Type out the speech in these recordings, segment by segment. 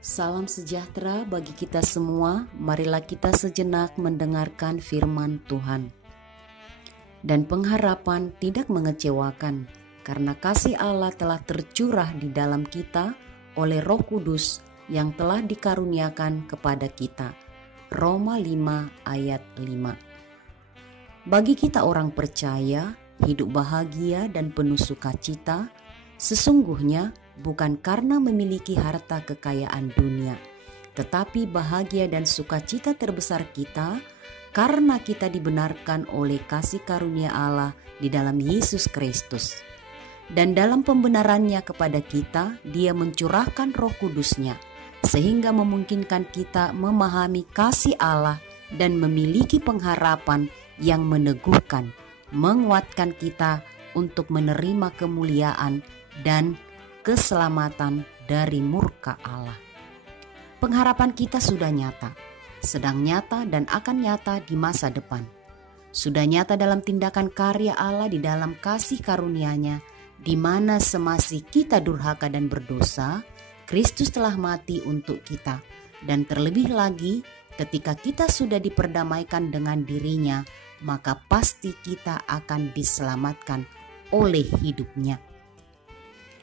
Salam sejahtera bagi kita semua. Marilah kita sejenak mendengarkan firman Tuhan. Dan pengharapan tidak mengecewakan, karena kasih Allah telah tercurah di dalam kita oleh Roh Kudus yang telah dikaruniakan kepada kita. Roma 5 ayat 5. Bagi kita orang percaya, hidup bahagia dan penuh sukacita sesungguhnya bukan karena memiliki harta kekayaan dunia, tetapi bahagia dan sukacita terbesar kita karena kita dibenarkan oleh kasih karunia Allah di dalam Yesus Kristus. Dan dalam pembenarannya kepada kita, Dia mencurahkan Roh Kudus-Nya, sehingga memungkinkan kita memahami kasih Allah dan memiliki pengharapan yang meneguhkan, menguatkan kita untuk menerima kemuliaan dan keselamatan dari murka Allah. Pengharapan kita sudah nyata, sedang nyata dan akan nyata di masa depan. Sudah nyata dalam tindakan karya Allah di dalam kasih karunia-Nya, di mana semasih kita durhaka dan berdosa, Kristus telah mati untuk kita. Dan terlebih lagi, ketika kita sudah diperdamaikan dengan diri-Nya, maka pasti kita akan diselamatkan oleh hidup-Nya.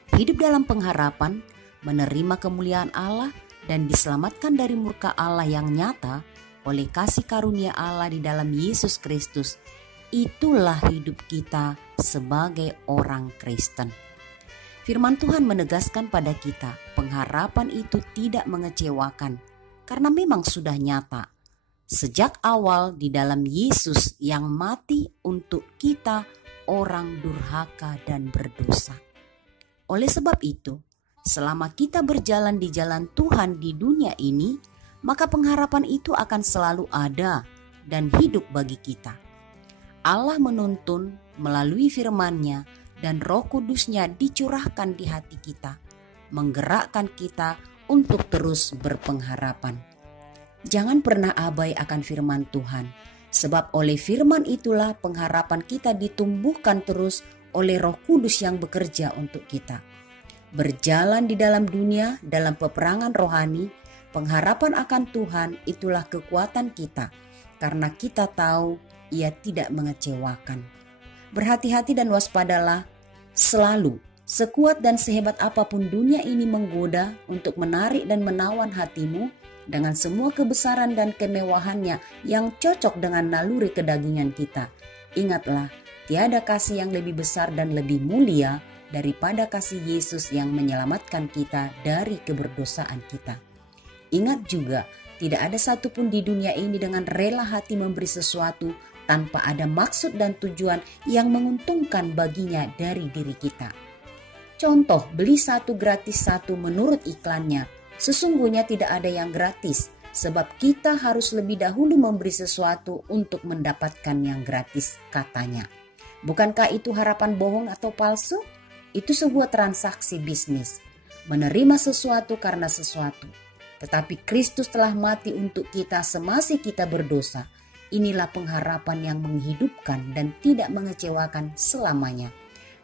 Hidup dalam pengharapan, menerima kemuliaan Allah, dan diselamatkan dari murka Allah yang nyata oleh kasih karunia Allah di dalam Yesus Kristus. Itulah hidup kita sebagai orang Kristen. Firman Tuhan menegaskan pada kita, pengharapan itu tidak mengecewakan karena memang sudah nyata sejak awal di dalam Yesus yang mati untuk kita orang durhaka dan berdosa. Oleh sebab itu, selama kita berjalan di jalan Tuhan di dunia ini, maka pengharapan itu akan selalu ada dan hidup bagi kita. Allah menuntun melalui firman-Nya dan Roh Kudus-Nya dicurahkan di hati kita, menggerakkan kita untuk terus berpengharapan. Jangan pernah abai akan firman Tuhan, sebab oleh firman itulah pengharapan kita ditumbuhkan terus oleh Roh Kudus yang bekerja untuk kita. Berjalan di dalam dunia dalam peperangan rohani, pengharapan akan Tuhan itulah kekuatan kita, karena kita tahu Ia tidak mengecewakan. Berhati-hati dan waspadalah selalu, sekuat dan sehebat apapun dunia ini menggoda untuk menarik dan menawan hatimu dengan semua kebesaran dan kemewahannya yang cocok dengan naluri kedagingan kita. Ingatlah, tiada kasih yang lebih besar dan lebih mulia daripada kasih Yesus yang menyelamatkan kita dari keberdosaan kita. Ingat juga, tidak ada satupun di dunia ini dengan rela hati memberi sesuatu tanpa ada maksud dan tujuan yang menguntungkan baginya dari diri kita. Contoh, beli satu gratis satu menurut iklannya. Sesungguhnya tidak ada yang gratis, sebab kita harus lebih dahulu memberi sesuatu untuk mendapatkan yang gratis, katanya. Bukankah itu harapan bohong atau palsu? Itu sebuah transaksi bisnis, menerima sesuatu karena sesuatu. Tetapi Kristus telah mati untuk kita semasih kita berdosa. Inilah pengharapan yang menghidupkan dan tidak mengecewakan selamanya.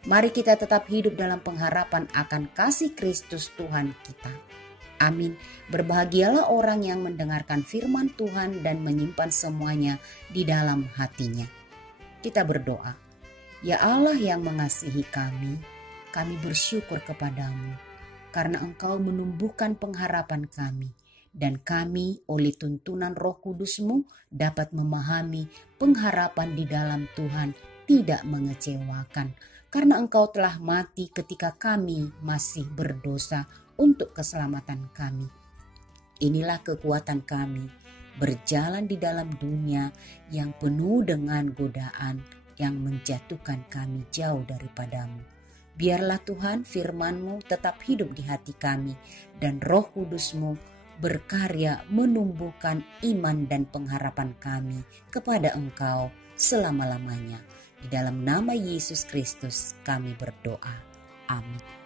Mari kita tetap hidup dalam pengharapan akan kasih Kristus Tuhan kita. Amin. Berbahagialah orang yang mendengarkan firman Tuhan dan menyimpan semuanya di dalam hatinya. Kita berdoa. Ya Allah yang mengasihi kami bersyukur kepadamu karena Engkau menumbuhkan pengharapan kami, dan kami oleh tuntunan Roh Kudus-Mu dapat memahami pengharapan di dalam Tuhan tidak mengecewakan, karena Engkau telah mati ketika kami masih berdosa untuk keselamatan kami. Inilah kekuatan kami berjalan di dalam dunia yang penuh dengan godaan yang menjatuhkan kami jauh daripadamu. Biarlah Tuhan firman-Mu tetap hidup di hati kami, dan Roh Kudus-Mu berkarya menumbuhkan iman dan pengharapan kami kepada Engkau selama-lamanya. Di dalam nama Yesus Kristus kami berdoa. Amin.